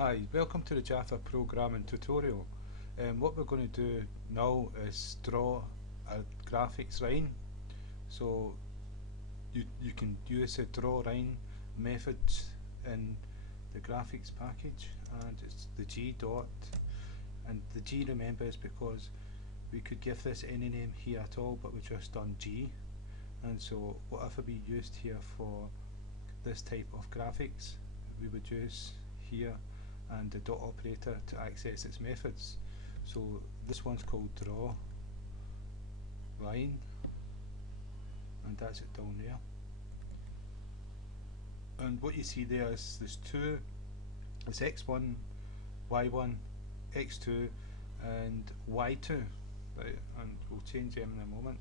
Hi, welcome to the Java programming tutorial. What we're going to do now is draw a graphics line. So you can use the drawLine methods in the graphics package, and it's the G dot, and the G, remember, is because we could give this any name here at all, but we just done G, and so whatever we used here for this type of graphics we would use here, and the dot operator to access its methods. So this one's called drawLine, and that's it down there. And what you see there is there's two, it's x1, y1, x2 and y2, right? And we'll change them in a moment.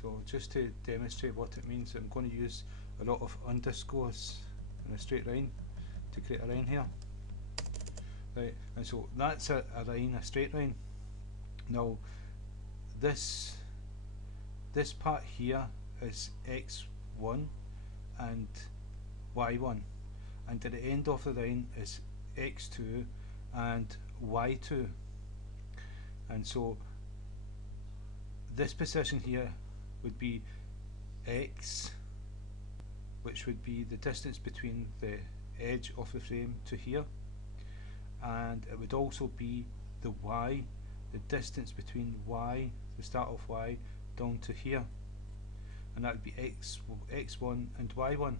So just to demonstrate what it means, I'm going to use a lot of underscores in a straight line to create a line here. Right, and so that's a line, a straight line. Now this part here is x1 and y1, and at the end of the line is x2 and y2, and so this position here would be x, which would be the distance between the edge of the frame to here, and it would also be the y, the distance between y, the start of y, down to here, and that would be x1 and y1.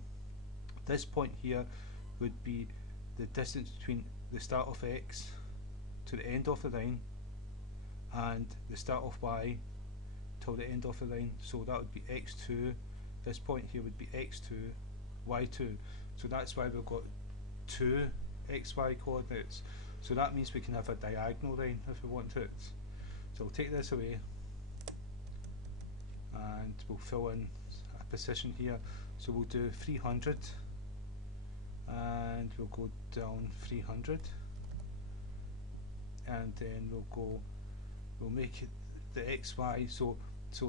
This point here would be the distance between the start of x to the end of the line and the start of y till the end of the line, so that would be x2. This point here would be x2, y2, so that's why we've got two xy coordinates. So that means we can have a diagonal line if we want it. So we'll take this away and we'll fill in a position here. So we'll do 300 and we'll go down 300, and then we'll make it the xy, so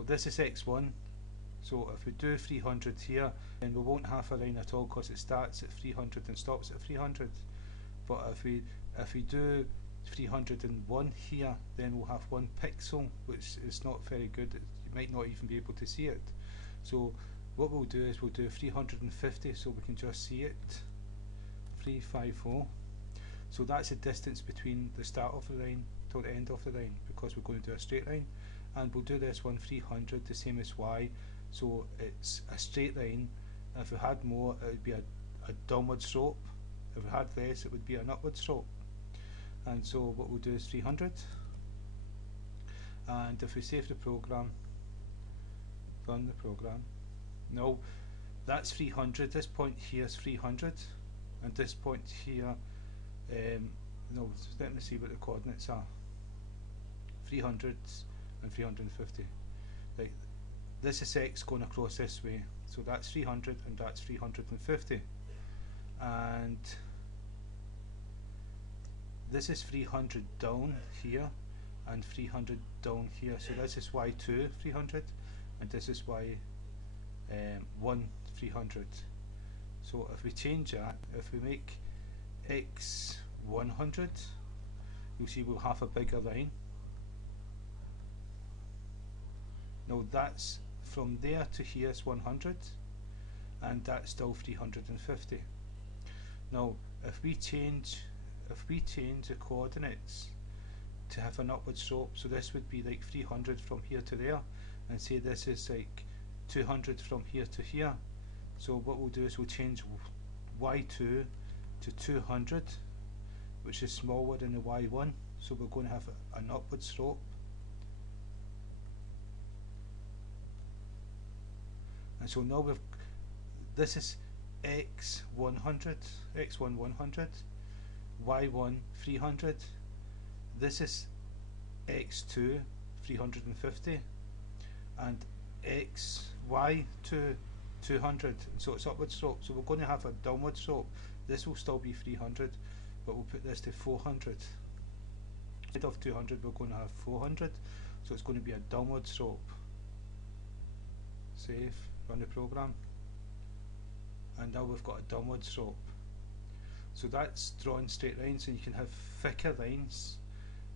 this is x1. So if we do 300 here, then we won't have a line at all because it starts at 300 and stops at 300. But if we do 301 here, then we'll have one pixel, which is not very good. You might not even be able to see it. So what we'll do is we'll do 350 so we can just see it. 350. So that's the distance between the start of the line till the end of the line, because we're going to do a straight line. And we'll do this one 300, the same as y. So it's a straight line. If we had more, it would be a downward slope. If we had less, it would be an upward slope. And so what we'll do is 300. And if we save the program, run the program. No, that's 300. This point here is 300, and this point here, no, let me see what the coordinates are. 300 and 350. Right. This is x going across this way, so that's 300 and that's 350, and this is 300 down here and 300 down here, so this is y2 300 and this is y1 300. So if we change that, if we make x 100, you'll see we'll have a bigger line. Now that's from there to here is 100, and that's still 350. Now if we change the coordinates to have an upward slope, so this would be like 300 from here to there, and say this is like 200 from here to here. So what we'll do is we'll change y2 to 200, which is smaller than the y1, so we're going to have an upward slope. And so now this is x 100, x1 100, y1 300, this is x2 350, and xy2 200, and so it's upward slope. So we're going to have a downward slope. This will still be 300, but we'll put this to 400. Instead of 200, we're going to have 400, so it's going to be a downward slope. Save, run the program, and now we've got a downward slope. So that's drawing straight lines, and you can have thicker lines.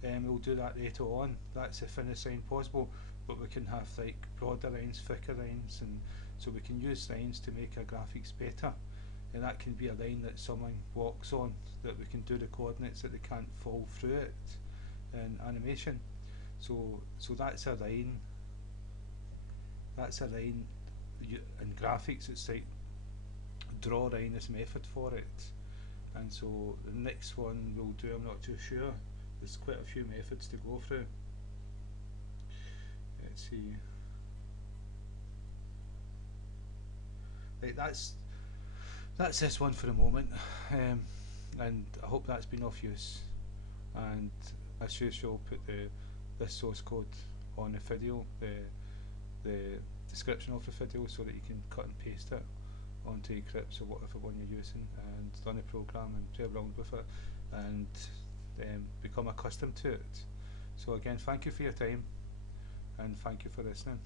We'll do that later on. That's the thinnest line possible, but we can have like broader lines, thicker lines, and so we can use lines to make our graphics better. And that can be a line that someone walks on, that we can do the coordinates that they can't fall through it in animation. So that's a line. That's a line. In graphics, it's like drawLine is method for it. And so the next one we'll do, I'm not too sure. There's quite a few methods to go through. Let's see. Right, that's this one for the moment, and I hope that's been of use. And as usual, put this source code on the video, the description of the video, so that you can cut and paste it onto Eclipse or whatever one you're using, and run a program and play around with it, and become accustomed to it. So again, thank you for your time, and thank you for listening.